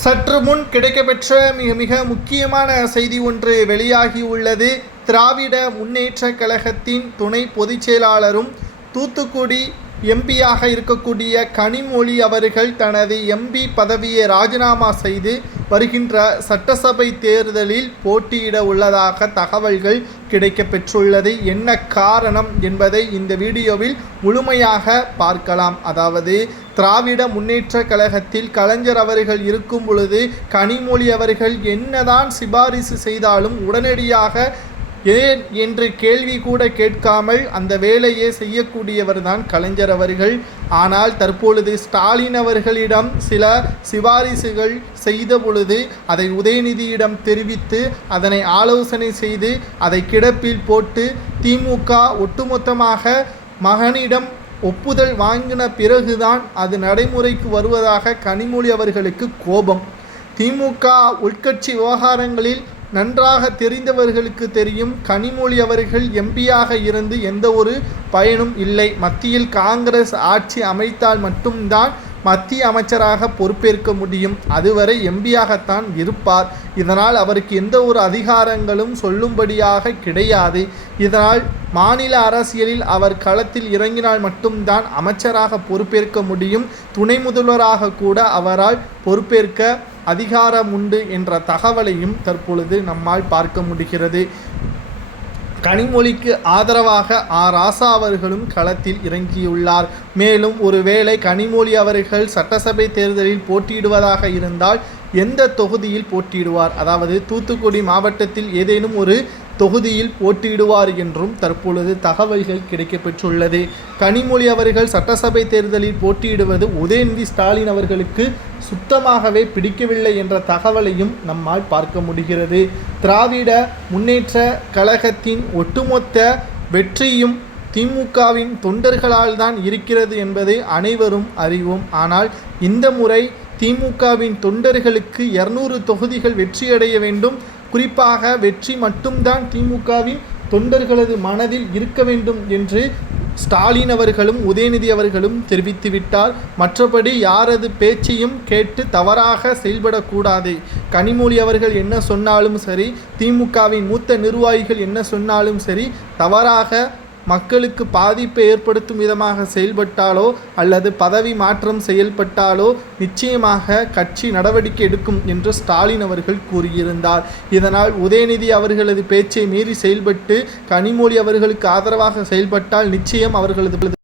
சற்று முன் கிடைக்கப்பெற்ற மிக முக்கியமான செய்தி ஒன்று வெளியாகி உள்ளது. திராவிட முன்னேற்ற கழகத்தின் துணை பொதுச் செயலாளரும் தூத்துக்குடி எம்பியாக இருக்கக்கூடிய கனிமொழி அவர்கள் தனது எம்பி பதவியை ராஜினாமா செய்து வருகின்ற சட்டசபை தேர்தலில் போட்டியிட உள்ளதாக தகவல்கள் கிடைக்கப்பெற்றுள்ளது. என்ன காரணம் என்பதை இந்த வீடியோவில் முழுமையாக பார்க்கலாம். அதாவது திராவிட முன்னேற்ற கழகத்தில் கலைஞர் அவர்கள் இருக்கும் பொழுது கனிமொழி அவர்கள் என்னதான் சிபாரிசு செய்தாலும் உடனடியாக ஏன் என்று கேள்வி கூட கேட்காமல் அந்த வேலையை செய்யக்கூடியவர் தான் கலைஞர் அவர்கள். ஆனால் தற்பொழுது ஸ்டாலின் அவர்களிடம் சில சிபாரிசுகள் செய்த பொழுது அதை உதயநிதியிடம் தெரிவித்து அதனை ஆலோசனை செய்து அதை கிடப்பில் போட்டு திமுக ஒட்டுமொத்தமாக மகனிடம் ஒப்புதல் வாங்கின பிறகுதான் அது நடைமுறைக்கு வருவதாக கனிமொழி அவர்களுக்கு கோபம். திமுக உள்கட்சி விவகாரங்களில் நன்றாக தெரிந்தவர்களுக்கு தெரியும், கனிமொழி அவர்கள் எம்பியாக இருந்து எந்த ஒரு பயனும் இல்லை. மத்தியில் காங்கிரஸ் ஆட்சி அமைத்தால் மட்டும்தான் மத்திய அமைச்சராக பொறுப்பேற்க முடியும். அதுவரை எம்பியாகத்தான் இருப்பார். இதனால் அவருக்கு எந்த ஒரு அதிகாரங்களும் சொல்லும்படியாக கிடையாது. இதனால் மாநில அரசியலில் அவர் களத்தில் இறங்கினால் மட்டும்தான் அமைச்சராக பொறுப்பேற்க முடியும். துணை முதல்வராக கூட அவரால் பொறுப்பேற்க அதிகாரம் உண்டு என்ற தகவலையும் தற்பொழுது நம்மால் பார்க்க முடிகிறது. கனிமொழிக்கு ஆதரவாக ராசா அவர்களும் களத்தில் இறங்கியுள்ளார். மேலும் ஒருவேளை கனிமொழி அவர்கள் சட்டசபை தேர்தலில் போட்டியிடுவதாக இருந்தால் எந்த தொகுதியில் போட்டியிடுவார், அதாவது தூத்துக்குடி மாவட்டத்தில் ஏதேனும் ஒரு தொகுதியில் போட்டியிடுவார் என்றும் தற்பொழுது தகவல்கள் கிடைக்கப்பெற்றுள்ளது. கனிமொழி அவர்கள் சட்டசபை தேர்தலில் போட்டியிடுவது உதயநிதி ஸ்டாலின் அவர்களுக்கு சுத்தமாகவே பிடிக்கவில்லை என்ற தகவலையும் நம்மால் பார்க்க முடிகிறது. திராவிட முன்னேற்ற கழகத்தின் ஒட்டுமொத்த வெற்றியும் திமுகவின் தொண்டர்களால் தான் இருக்கிறது என்பதை அனைவரும் அறிவோம். ஆனால் இந்த முறை திமுகவின் தொண்டர்களுக்கு 200 தொகுதிகள் வெற்றியடைய வேண்டும். குறிப்பாக வெற்றி மட்டும்தான் திமுகவின் தொண்டர்களது மனதில் இருக்க வேண்டும் என்று ஸ்டாலின் அவர்களும் உதயநிதி அவர்களும் தெரிவித்துவிட்டார். மற்றபடி யாரது பேச்சையும் கேட்டு தவறாக செயல்படக்கூடாது. கனிமொழி அவர்கள் என்ன சொன்னாலும் சரி, திமுகவின் மூத்த நிர்வாகிகள் என்ன சொன்னாலும் சரி, தவறாக மக்களுக்கு பாதிப்பை ஏற்படுத்தும் விதமாக செயல்பட்டாலோ அல்லது பதவி மாற்றம் செயல்பட்டாலோ நிச்சயமாக கட்சி நடவடிக்கை எடுக்கும் என்று ஸ்டாலின் அவர்கள் கூறியிருந்தார். இதனால் உதயநிதி அவர்களது பேச்சை மீறி செயல்பட்டு கனிமொழி அவர்களுக்கு ஆதரவாக செயல்பட்டால் நிச்சயம் அவர்களது